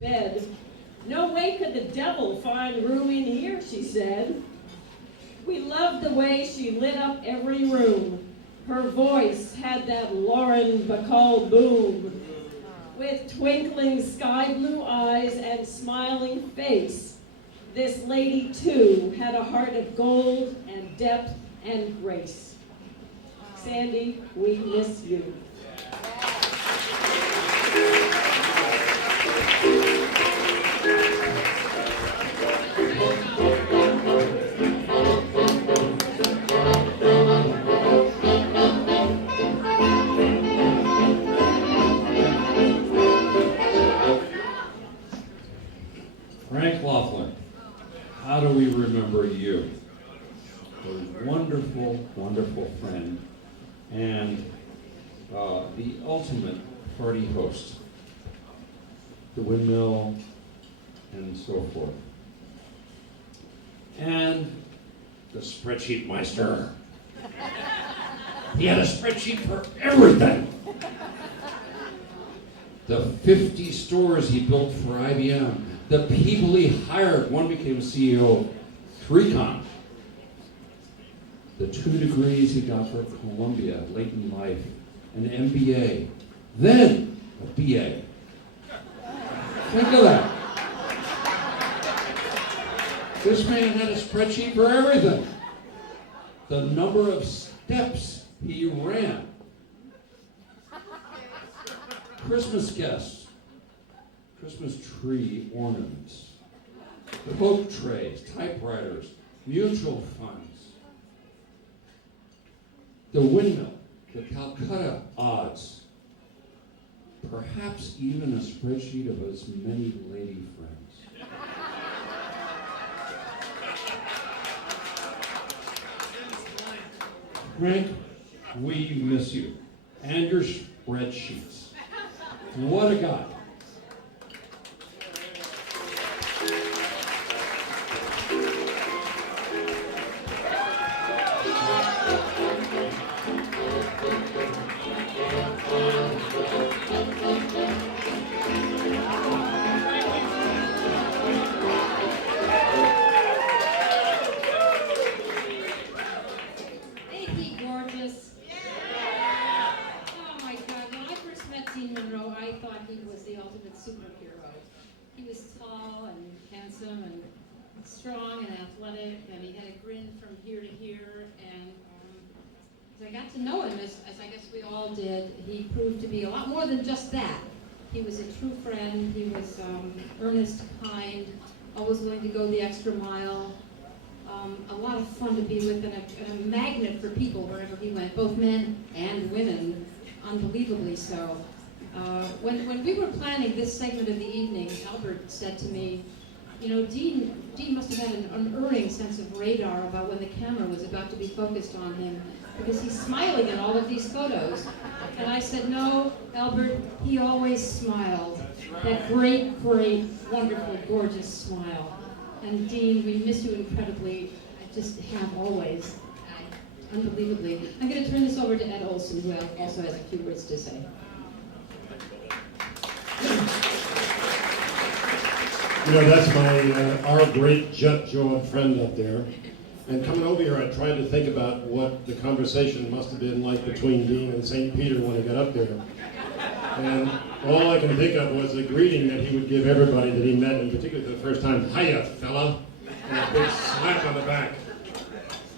bed. No way could the devil find room in here, she said. We loved the way she lit up every room. Her voice had that Lauren Bacall boom. With twinkling sky blue eyes and smiling face, this lady too had a heart of gold and depth and grace. Sandy, we miss you. Frank Laughlin, how do we remember you? A wonderful, wonderful friend, and the ultimate party host. The windmill, and so forth. And the spreadsheet meister. He had a spreadsheet for everything. The 50 stores he built for IBM. The people he hired. One became CEO of 3Com. The 2 degrees he got for Columbia late in life. An MBA. Then a BA. Think of that. This man had a spreadsheet for everything. The number of steps he ran. Christmas guests. Christmas tree ornaments. Coat trays, typewriters, mutual funds. The windmill, the Calcutta odds. Perhaps even a spreadsheet of as many lady friends. Frank, we miss you and your spreadsheets. What a guy. Ain't he gorgeous? Oh my God, when I first met Dean Monroe, I thought he was the ultimate superhero. He was tall and handsome and strong and athletic, and he had a grin from here to here, and as I got to know him, as I guess we all did, he proved to be a lot more than just that. He was a true friend, he was earnest, kind, always willing to go the extra mile. A lot of fun to be with, and a magnet for people wherever he went, both men and women, unbelievably so. When we were planning this segment of the evening, Albert said to me, you know, Dean must have had an unerring sense of radar about when the camera was about to be focused on him, because he's smiling in all of these photos. And I said, no, Albert, he always smiled. That great, great, wonderful, gorgeous smile. And Dean, we miss you incredibly. I just have always, unbelievably. I'm going to turn this over to Ed Olson, who also has a few words to say. You know, that's our great jet-jawed friend up there. And coming over here, I tried to think about what the conversation must have been like between Dean and St. Peter when he got up there. And all I can think of was the greeting that he would give everybody that he met, and particularly for the first time, "Hiya, fella," and a big slap on the back.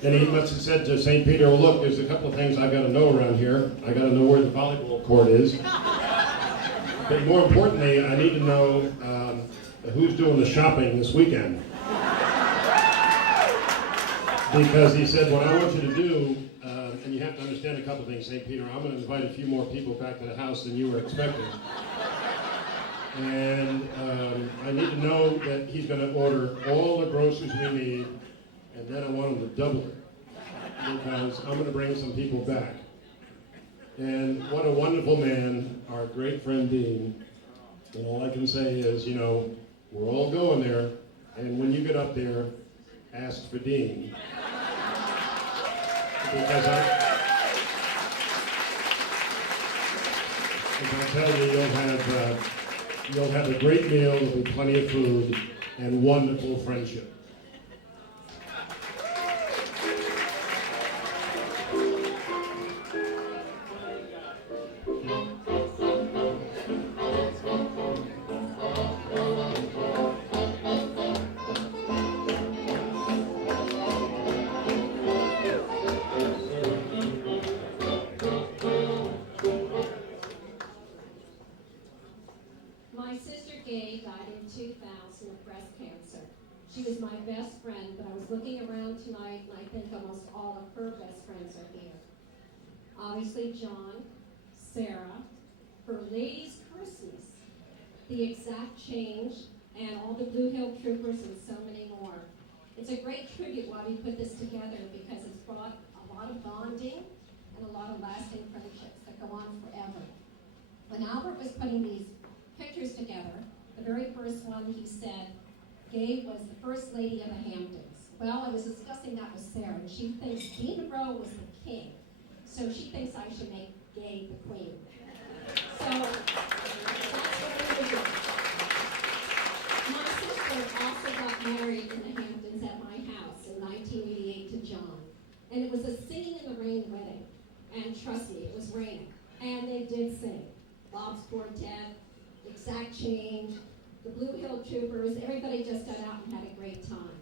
And he must have said to St. Peter, "Well, look, there's a couple of things I got to know around here. I got to know where the volleyball court is. But more importantly, I need to know who's doing the shopping this weekend." Because he said, what I want you to do, and you have to understand a couple things, St. Peter, I'm going to invite a few more people back to the house than you were expecting. And I need to know that he's going to order all the groceries we need, and then I want him to double it, because I'm going to bring some people back. And what a wonderful man, our great friend Dean. And all I can say is, you know, we're all going there, and when you get up there, ask for Dean. Because I tell you, You'll have a great meal, there'll be plenty of food, and wonderful friendship. My sister Gay died in 2000 of breast cancer. She was my best friend, but I was looking around tonight and I think almost all of her best friends are here. Obviously John, Sarah, her ladies' Christmas, the exact change, and all the Blue Hill Troopers and so many more. It's a great tribute why we put this together because it's brought a lot of bonding and a lot of lasting friendships that go on forever. When Albert was putting these pictures together, the very first one he said, Gay was the first lady of the Hamptons. Well, I was discussing that with Sarah, and she thinks Dean Monroe was the king, so she thinks I should make Gay the queen. So that's what we're going to do. My sister also got married in the Hamptons at my house in 1988 to John, and it was a singing in the rain wedding. And trust me, it was raining, and they did sing. Bob's Quartet, Exact Change, the Blue Hill Troopers, everybody just got out and had a great time.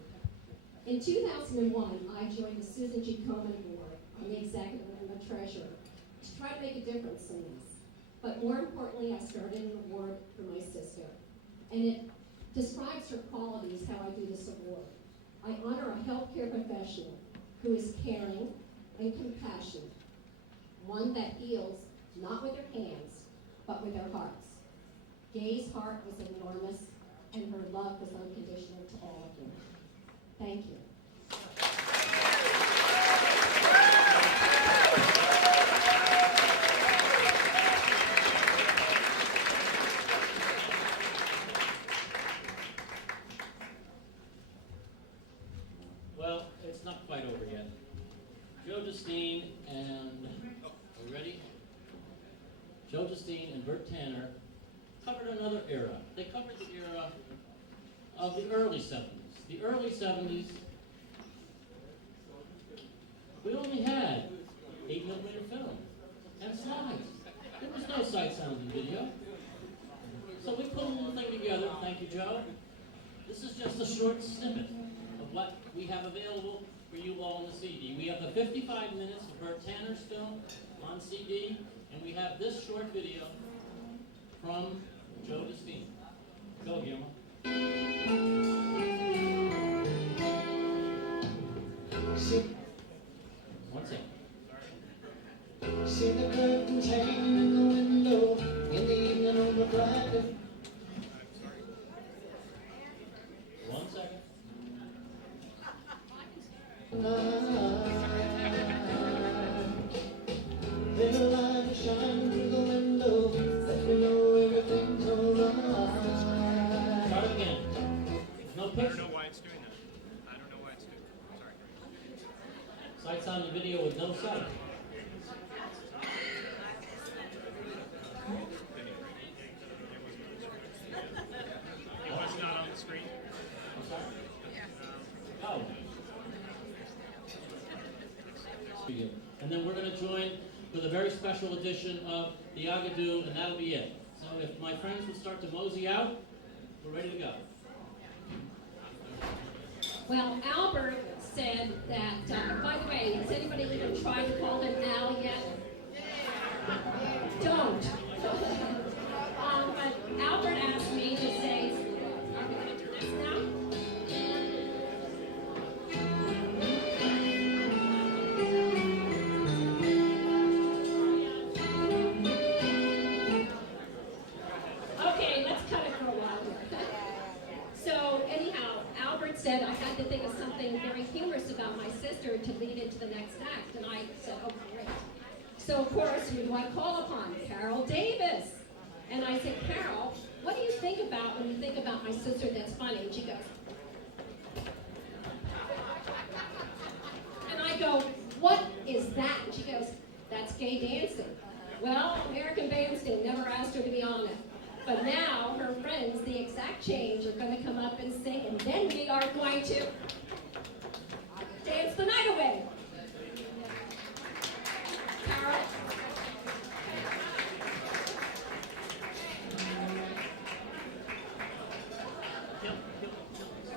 In 2001, I joined the Susan G. Komen Board. I'm the executive and the treasurer to try to make a difference in this. But more importantly, I started an award for my sister. And it describes her qualities, how I do this award. I honor a healthcare professional who is caring and compassionate, one that heals not with her hands, but with her hearts. Gay's heart was enormous, and her love was unconditional to all of them. Thank you. Well, it's not quite over yet. Joe Justine and, are we ready? Joe Justine and Bert Tanner covered another era. They covered the era of the early 70s. The early 70s, we only had 8mm film and slides. There was no sight, sound, and video. So we put a little thing together. Thank you, Joe. This is just a short snippet of what we have available for you all in the CD. We have the 55 minutes of Bert Tanner's film on CD, and we have this short video from Joe Justine. Go, Guillermo. One second. See the curtains hanging in the window in the evening on the Friday. One second. Then a light is shining through the window, let me know everything's alright. Start it again. There's no I don't picture. know why it's doing that. I don't know why it's doing that. Sorry. Sight, sound, and video with no sight. It was not on the screen. I'm sorry? Oh. And then we're going to join with a very special edition of the Agadoo, and that'll be it. So if my friends would start to mosey out, we're ready to go. Well, Albert said that, by the way, has anybody even tried to call him Al yet? Don't. But Albert asked me to say, are we going to do this now? Okay, let's cut it for a while here. So anyhow, Albert said I had to think of something very humorous about my sister to lead into the next act, and I said, oh, great. So of course, who do I call upon? Carol Davis. And I said, Carol, what do you think about when you think about my sister that's funny? And she goes, and I go, what is that? And she goes, that's gay dancing. Well, American Bandstand never asked her to be on it. But now her friends, the exact change, are going to come up and sing, and then we are going to